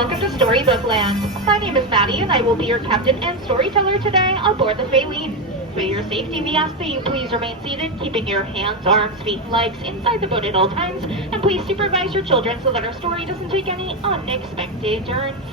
welcome to Storybook Land. My name is Maddie and I will be your captain and storyteller today aboard the Faylene. For your safety, we ask that you please remain seated, keeping your hands, arms, feet, and legs inside the boat at all times, and please supervise your children so that our story doesn't take any unexpected turns.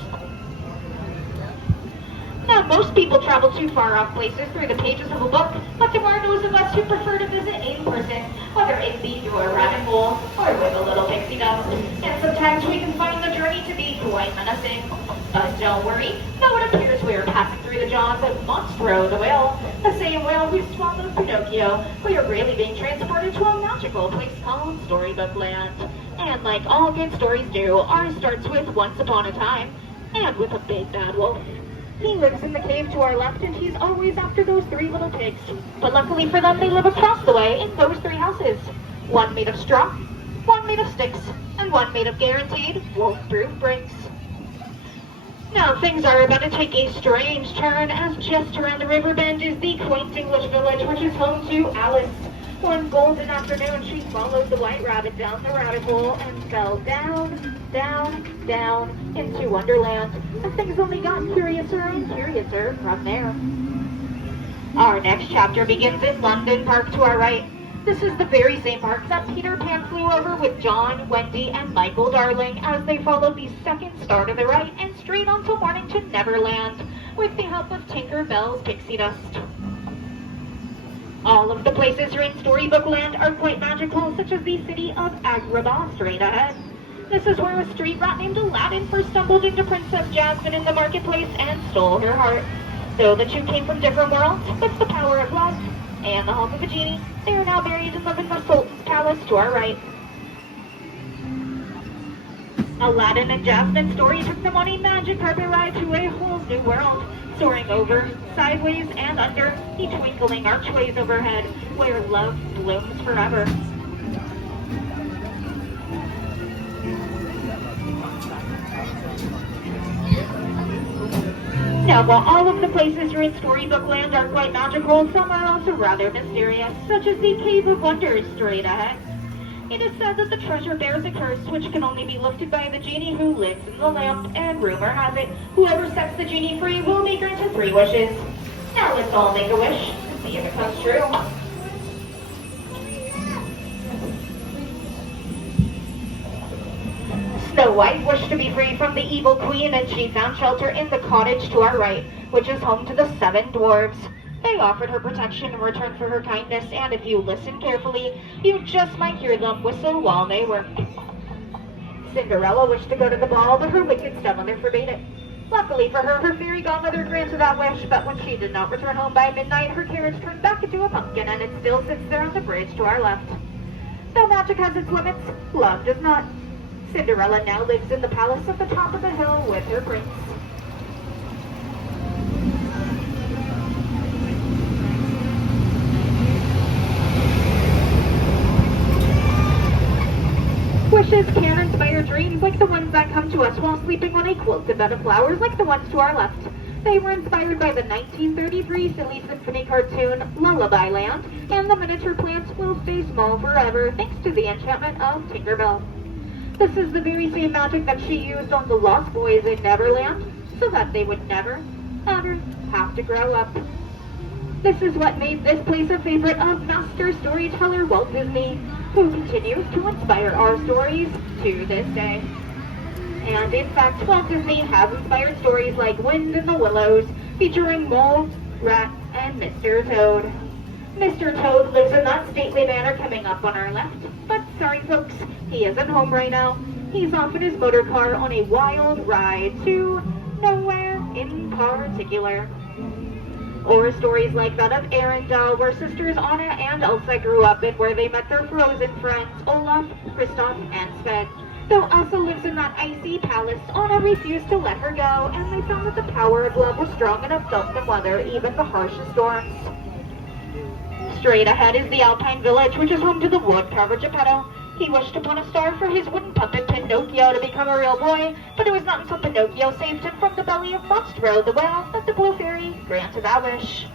Now, most people travel to far-off places through the pages of a book, but there are those of us who prefer to visit in person, whether it be through a rabbit hole or with a little pixie dust. And sometimes we can find the journey to be quite menacing. But don't worry, though it appears we are passing through the jaws of Monstro the whale, the same whale who swallowed Pinocchio, we are really being transported to a magical place called Storybook Land. And like all good stories do, ours starts with once upon a time, and with a big bad wolf. He lives in the cave to our left, and he's always after those three little pigs. But luckily for them, they live across the way in those three houses. One made of straw, one made of sticks, and one made of guaranteed wolf-proof bricks. Now things are about to take a strange turn, as just around the river bend is the quaint English village, which is home to Alice. One golden afternoon, she followed the white rabbit down the rabbit hole and fell down, down, down into Wonderland. And things only got curiouser and curiouser from there. Our next chapter begins in London Park to our right. This is the very same park that Peter Pan flew over with John, Wendy, and Michael Darling as they followed the second star to the right and straight on to Mornington Neverland with the help of Tinker Bell's pixie dust. All of the places in Storybook Land are quite magical, such as the city of Agrabah straight ahead. This is where a street rat named Aladdin first stumbled into Princess Jasmine in the marketplace and stole her heart. Though the two came from different worlds, with the power of love and the home of a genie, they are now buried and live in the Sultan's palace to our right. Aladdin and Jasmine's story took them on a magic carpet ride to a whole new world, soaring over, sideways, and under the twinkling archways overhead, where love blooms forever. Now, while all of the places in Storybook Land are quite magical, some are also rather mysterious, such as the Cave of Wonders straight ahead. It is said that the treasure bears a curse which can only be lifted by the genie who lives in the lamp, and rumor has it, whoever sets the genie free will be granted 3 wishes. Now let's all make a wish and see if it comes true. Snow White wished to be free from the evil queen, and she found shelter in the cottage to our right, which is home to the 7 dwarves. They offered her protection in return for her kindness, and if you listen carefully, you just might hear them whistle while they work. Cinderella wished to go to the ball, but her wicked stepmother forbade it. Luckily for her, her fairy godmother granted that wish, but when she did not return home by midnight, her carriage turned back into a pumpkin, and it still sits there on the bridge to our left. Though magic has its limits, love does not. Cinderella now lives in the palace at the top of the hill with her prince. Wishes can inspire dreams like the ones that come to us while sleeping on a quilted bed of flowers like the ones to our left. They were inspired by the 1933 Silly Symphony cartoon Lullaby Land, and the miniature plants will stay small forever thanks to the enchantment of Tinker Bell. This is the very same magic that she used on the Lost Boys in Neverland, so that they would never, ever have to grow up. This is what made this place a favorite of master storyteller Walt Disney, who continues to inspire our stories to this day. And in fact, Walt Disney has inspired stories like Wind in the Willows, featuring Mole, Rat, and Mr. Toad. Mr. Toad lives in that stately manor coming up on our left, but sorry folks, he isn't home right now. He's off in his motor car on a wild ride to nowhere in particular. Or stories like that of Arendelle, where sisters Anna and Elsa grew up and where they met their frozen friends Olaf, Kristoff, and Sven. Though Elsa lives in that icy palace, Anna refused to let her go, and they found that the power of love was strong enough to help them weather even the harshest storms. Straight ahead is the Alpine Village, which is home to the woodcarver Geppetto. He wished upon a star for his wooden puppet Pinocchio to become a real boy, but it was not until Pinocchio saved him from the belly of Monstro the whale that the Blue Fairy granted that wish.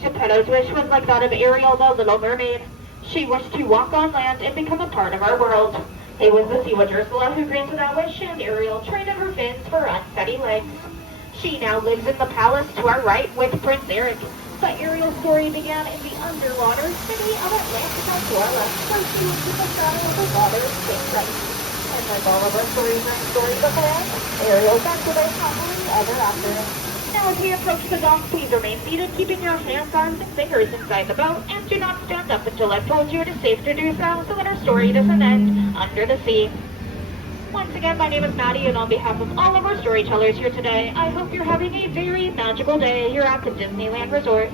Geppetto's wish was like that of Ariel, the Little Mermaid. She wished to walk on land and become a part of our world. It was the sea witch Ursula who granted that wish, and Ariel traded her fins for unsteady legs. She now lives in the palace to our right with Prince Eric. But Ariel's story began in the underwater city of Atlantica to our left, where she lives in the shadow of her father's kingdom. And like all of our stories in Storybook land, Ariel bent to their happily ever after. Now as we approach the dock, please remain seated, keeping your hands, arms, and fingers inside the boat, and do not stand up until I've told you it is safe to do so that our story doesn't end under the sea. Once again, my name is Maddie, and on behalf of all of our storytellers here today, I hope you're having a very magical day here at the Disneyland Resort.